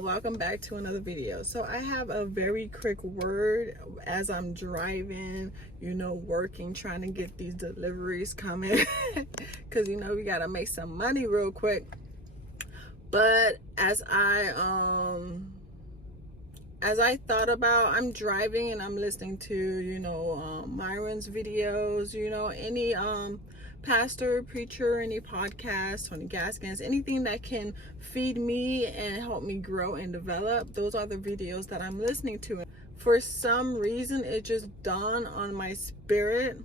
Welcome back to another video. So I have a very quick word as I'm driving, working, trying to get these deliveries coming because we got to make some money real quick. But as I thought about, I'm driving and I'm listening to Myron's videos, any pastor, preacher, any podcast, Tony Gaskins, anything that can feed me and help me grow and develop. Those are the videos that I'm listening to. For some reason, it just dawned on my spirit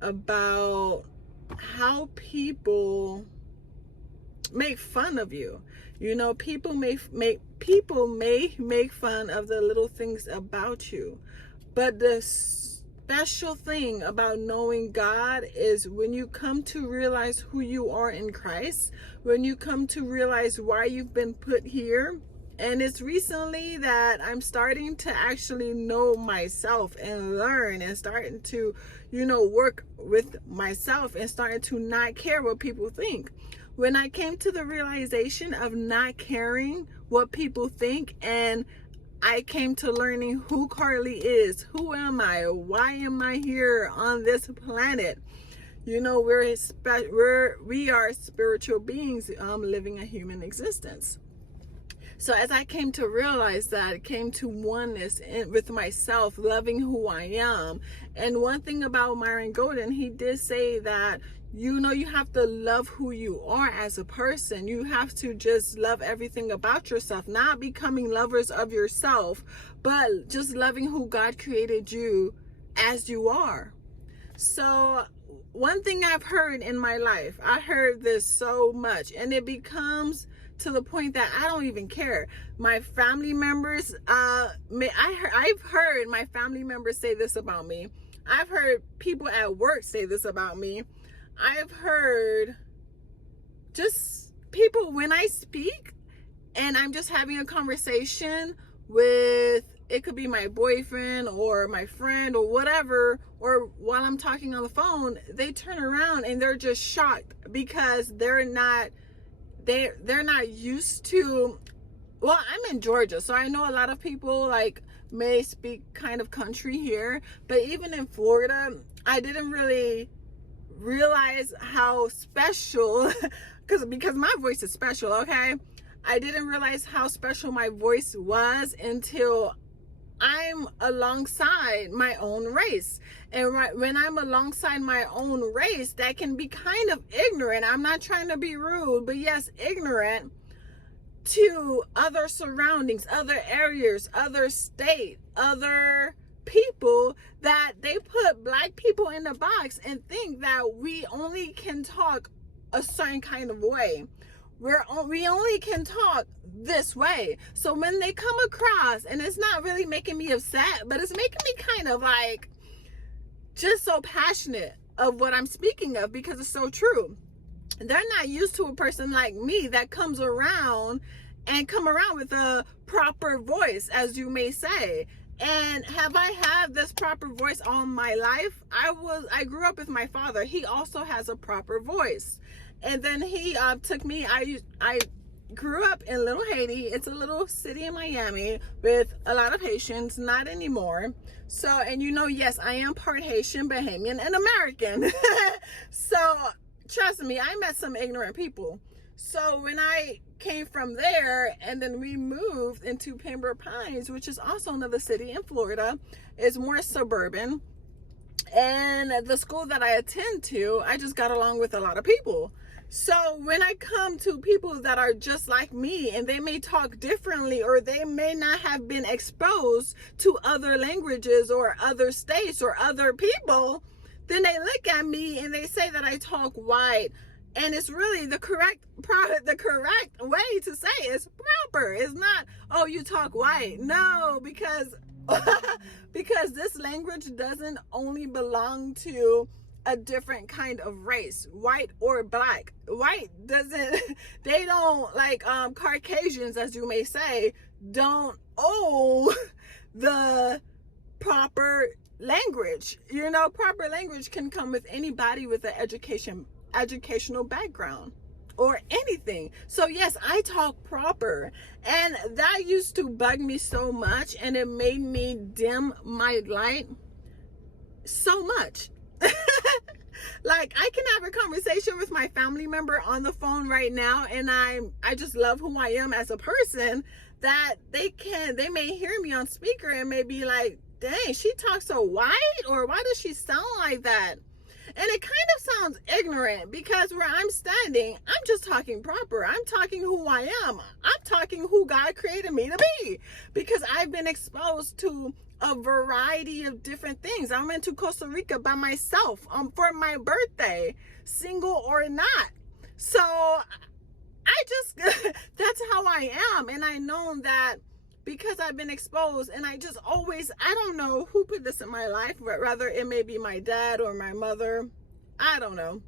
about how people make fun of you. People may make fun of the little things about you, but the special thing about knowing God is when you come to realize who you are in Christ, when you come to realize why you've been put here. And it's recently that I'm starting to actually know myself and learn and starting to, work with myself and starting to not care what people think. When I came to the realization of not caring what people think, and I came to learning who Carly is, who am I, why am I here on this planet? We are spiritual beings living a human existence. So as I came to realize that, I came to oneness with myself, loving who I am. And one thing about Myron Golden, he did say that, you have to love who you are as a person. You have to just love everything about yourself, not becoming lovers of yourself, but just loving who God created you as you are. So one thing I've heard in my life, I heard this so much, and it becomes to the point that I don't even care. My family members, I've heard my family members say this about me. I've heard people at work say this about me. I've heard just people when I speak and I'm just having a conversation with, it could be my boyfriend or my friend or whatever, or while I'm talking on the phone, they turn around and they're just shocked because they're not used to, well, I'm in Georgia, so I know a lot of people may speak kind of country here, but even in Florida, I didn't really realize how special, because my voice is special, okay? I didn't realize how special my voice was until I'm alongside my own race. And when I'm alongside my own race, that can be kind of ignorant. I'm not trying to be rude, but yes, ignorant to other surroundings, other areas, other state, other people, that they put Black people in the box and think that we only can talk a certain kind of way. We only can talk this way. So when they come across, and it's not really making me upset, but it's making me kind of just so passionate of what I'm speaking of, because it's so true. They're not used to a person like me that come around with a proper voice, as you may say. And have I had this proper voice all my life? I grew up with my father. He also has a proper voice. And then he took me, I grew up in Little Haiti. It's a little city in Miami with a lot of Haitians, not anymore. So, and yes, I am part Haitian, Bahamian, and American. So trust me, I met some ignorant people. So when I came from there, and then we moved into Pembroke Pines, which is also another city in Florida, is more suburban. And the school that I attend to, I just got along with a lot of people. So when I come to people that are just like me, and they may talk differently, or they may not have been exposed to other languages or other states or other people, then they look at me and they say that I talk white. And it's really the correct way to say it is proper. It's not, oh, you talk white. No, because because this language doesn't only belong to a different kind of race, white or Black. White doesn't, they don't, Caucasians, as you may say, don't own the proper language. Proper language can come with anybody with an educational background. or anything. So yes, I talk proper, and that used to bug me so much, and it made me dim my light so much. Like, I can have a conversation with my family member on the phone right now, and I just love who I am as a person, that they may hear me on speaker and may be like, dang, she talks so white, or why does she sound like that? And it kind of sounds ignorant, because where I'm standing, I'm just talking proper. I'm talking who I am. I'm talking who God created me to be, because I've been exposed to a variety of different things. I went to Costa Rica by myself for my birthday, single or not. So I just, that's how I am. And I know that because I've been exposed, and I just always, I don't know who put this in my life, but rather it may be my dad or my mother. I don't know.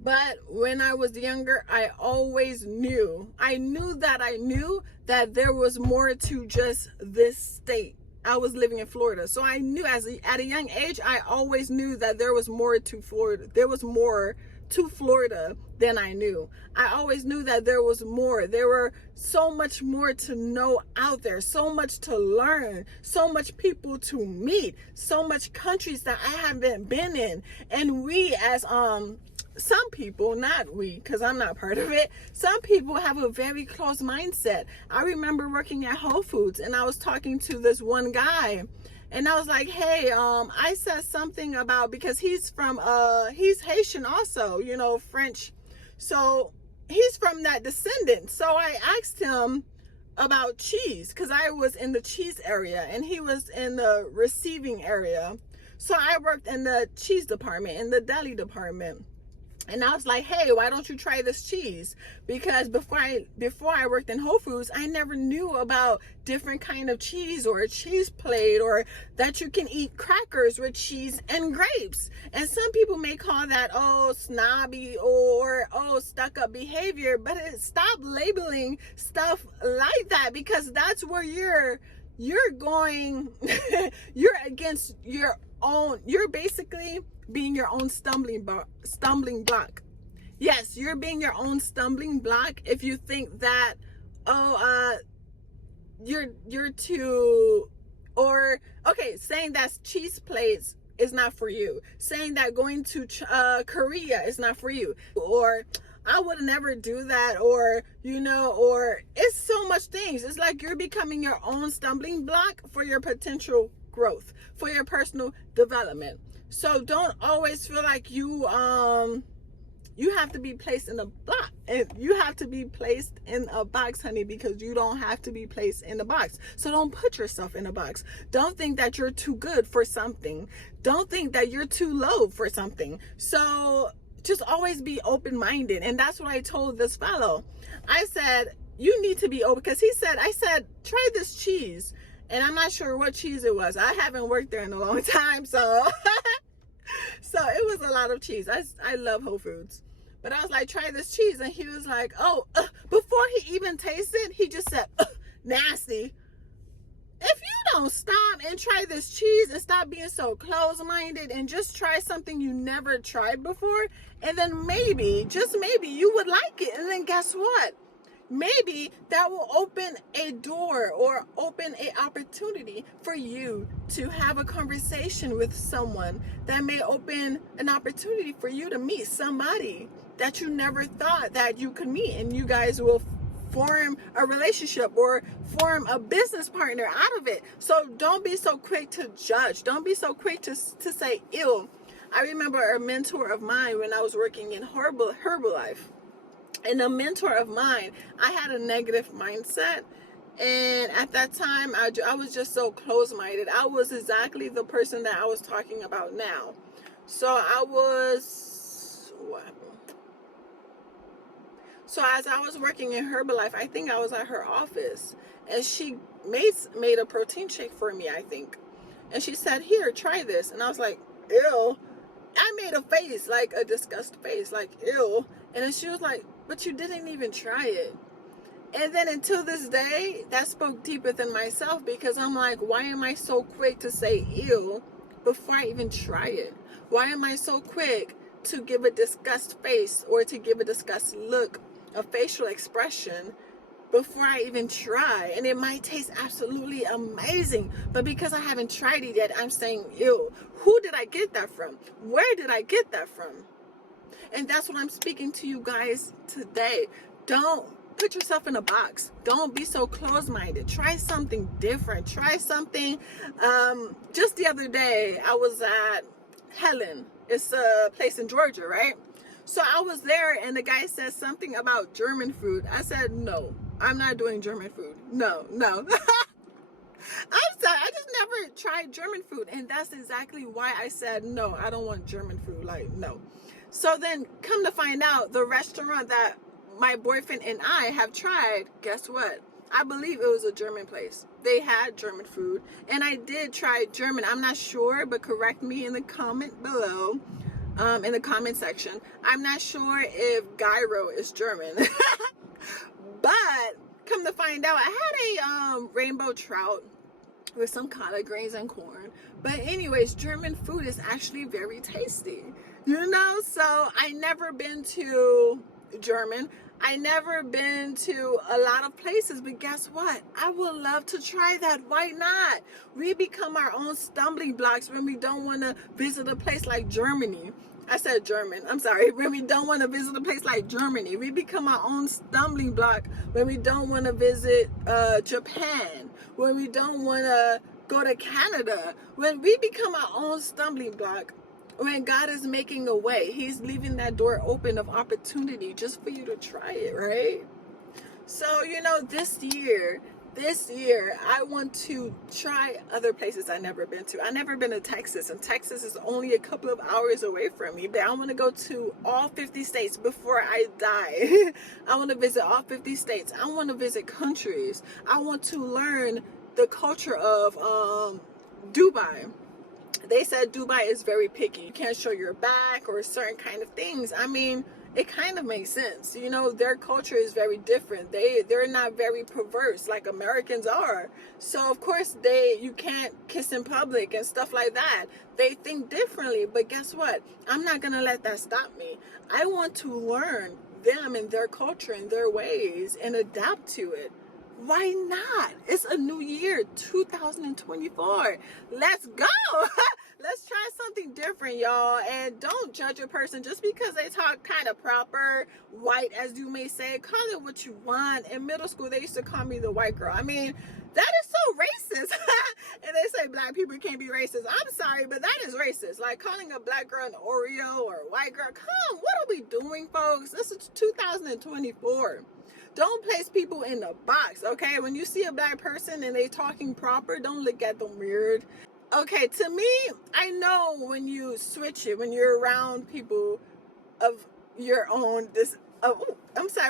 But when I was younger, I always knew. I knew that there was more to just this state. I was living in Florida. So I knew at a young age, I always knew that there was more to Florida. There was more to Florida than I knew. I always knew that there was more. There were so much more to know out there, so much to learn, so much people to meet, so much countries that I haven't been in. And we as some people, not we, because I'm not part of it, some people have a very closed mindset. I remember working at Whole Foods, and I was talking to this one guy, and I was like, hey, I said something about, because he's Haitian also, you know, French. So he's from that descendant. So I asked him about cheese, because I was in the cheese area and he was in the receiving area. So I worked in the cheese department, in the deli department. And I was like, hey, why don't you try this cheese? Because before I worked in Whole Foods, I never knew about different kind of cheese, or a cheese plate, or that you can eat crackers with cheese and grapes. And some people may call that, oh, snobby, or oh, stuck up behavior. But stop labeling stuff like that, because that's where you're going, you're against your own, you're basically being your own stumbling block. Yes, you're being your own stumbling block if you think that, you're too, or okay, saying that cheese plates is not for you, saying that going to Korea is not for you, or I would never do that, or you know, or it's so much things. It's like you're becoming your own stumbling block for your potential growth, for your personal development. So don't always feel like you have to be placed in a block, and you have to be placed in a box, honey, because you don't have to be placed in a box. So don't put yourself in a box. Don't think that you're too good for something. Don't think that you're too low for something. So just always be open-minded. And that's what I told this fellow. I said, you need to be open, because I said, try this cheese. And I'm not sure what cheese it was. I haven't worked there in a long time, so so it was a lot of cheese. I love Whole Foods. But I was like, try this cheese. And he was like, oh, before he even tasted, he just said, nasty. If you don't stop and try this cheese and stop being so close-minded and just try something you never tried before, and then maybe, just maybe, you would like it. And then guess what? Maybe that will open a door or open an opportunity for you to have a conversation with someone. That may open an opportunity for you to meet somebody that you never thought that you could meet, and you guys will form a relationship or form a business partner out of it. So don't be so quick to judge. Don't be so quick to say ew. I remember a mentor of mine when I was working in Herbalife. And a mentor of mine, I had a negative mindset, and at that time I was just so close-minded. I was exactly the person that I was talking about now. So as I was working in Herbalife, I think I was at her office, and she made a protein shake for me, I think. And she said, here, try this. And I was like, ew. I made a face, like a disgust face, like ew. And then she was like, but you didn't even try it. And then until this day, that spoke deep within myself, because I'm like, why am I so quick to say ew before I even try it? Why am I so quick to give a disgust face or to give a disgust look, a facial expression, before I even try. And it might taste absolutely amazing, but because I haven't tried it yet, I'm saying, ew, who did I get that from? Where did I get that from? And that's what I'm speaking to you guys today. Don't put yourself in a box. Don't be so closed-minded. Try something different. Try something. Just the other day, I was at Helen. It's a place in Georgia, right? So I was there, and the guy said something about German food. I said, no, I'm not doing German food. No. I'm sorry, I just never tried German food. And that's exactly why I said, no, I don't want German food. Like, no. So then come to find out, the restaurant that my boyfriend and I have tried, guess what? I believe it was a German place. They had German food. And I did try German. I'm not sure, but correct me in the comment below. In the comment section. I'm not sure if gyro is German. But come to find out, I had a rainbow trout with some collard greens and corn. But anyways, German food is actually very tasty. You know, so I never been to German. I never been to a lot of places, but guess what? I would love to try that. Why not? We become our own stumbling blocks when we don't want to visit a place like Germany. I said German. I'm sorry. When we don't want to visit a place like Germany, we become our own stumbling block when we don't want to visit Japan, when we don't want to go to Canada, when we become our own stumbling block. When God is making a way, He's leaving that door open of opportunity just for you to try it, right? So, you know, this year, I want to try other places I've never been to. I've never been to Texas, and Texas is only a couple of hours away from me, but I want to go to all 50 states before I die. I want to visit all 50 states. I want to visit countries. I want to learn the culture of Dubai. They said Dubai is very picky. You can't show your back or certain kind of things. I mean, it kind of makes sense. You know, their culture is very different. They're not very perverse like Americans are. So of course you can't kiss in public and stuff like that. They think differently, but guess what? I'm not gonna let that stop me. I want to learn them and their culture and their ways and adapt to it. Why not? It's a new year, 2024. Let's go. Let's try something different, y'all. And don't judge a person just because they talk kind of proper, white, as you may say. Call it what you want. In middle school, they used to call me the white girl. I mean, that is so racist. And they say black people can't be racist. I'm sorry, but that is racist. Like calling a black girl an Oreo or a white girl. Come, what are we doing, folks? This is 2024. Don't place people in a box, okay? When you see a black person and they talking proper, don't look at them weird. Okay, to me, I know when you switch it, when you're around people of your own,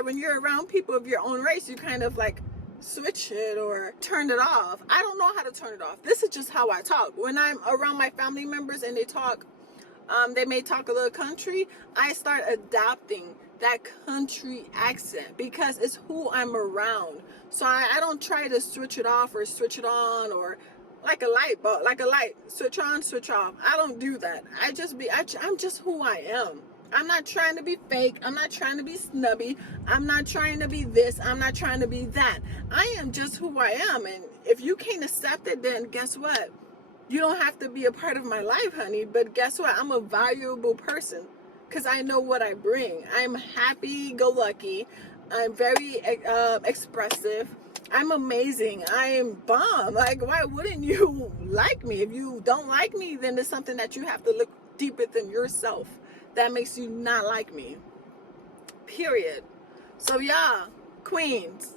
when you're around people of your own race, you kind of like switch it or turn it off. I don't know how to turn it off. This is just how I talk. When I'm around my family members and they talk, they may talk a little country, I start adopting that country accent because it's who I'm around. So I don't try to switch it off or switch it on or like a light bulb, like a light, switch on, switch off. I don't do that. I'm just who I am. I'm not trying to be fake. I'm not trying to be snubby. I'm not trying to be this. I'm not trying to be that. I am just who I am. And if you can't accept it, then guess what? You don't have to be a part of my life, honey. But guess what? I'm a valuable person because I know what I bring. I'm happy-go-lucky. I'm very expressive. I'm amazing. I am bomb. Like, why wouldn't you like me? If you don't like me, then there's something that you have to look deep within yourself that makes you not like me. Period. So, yeah, queens,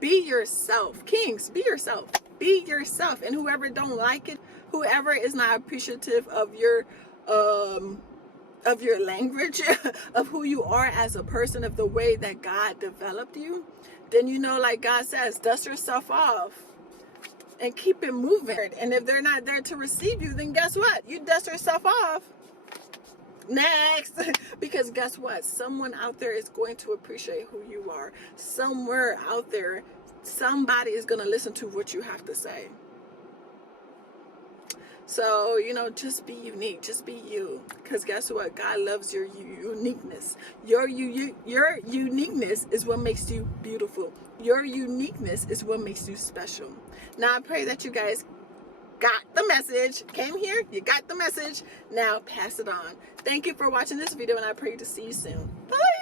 be yourself. Kings, be yourself. Be yourself. And whoever don't like it, whoever is not appreciative of your language, of who you are as a person, of the way that God developed you, then you know, like God says, dust yourself off and keep it moving. And if they're not there to receive you, then guess what? You dust yourself off. Next. Because guess what? Someone out there is going to appreciate who you are. Somewhere out there, somebody is going to listen to what you have to say. So, you know, just be unique, just be you. Because guess what? God loves your uniqueness. Your uniqueness is what makes you beautiful. Your uniqueness is what makes you special. Now, I pray that you guys got the message. Came here, you got the message. Now, pass it on. Thank you for watching this video, and I pray to see you soon. Bye.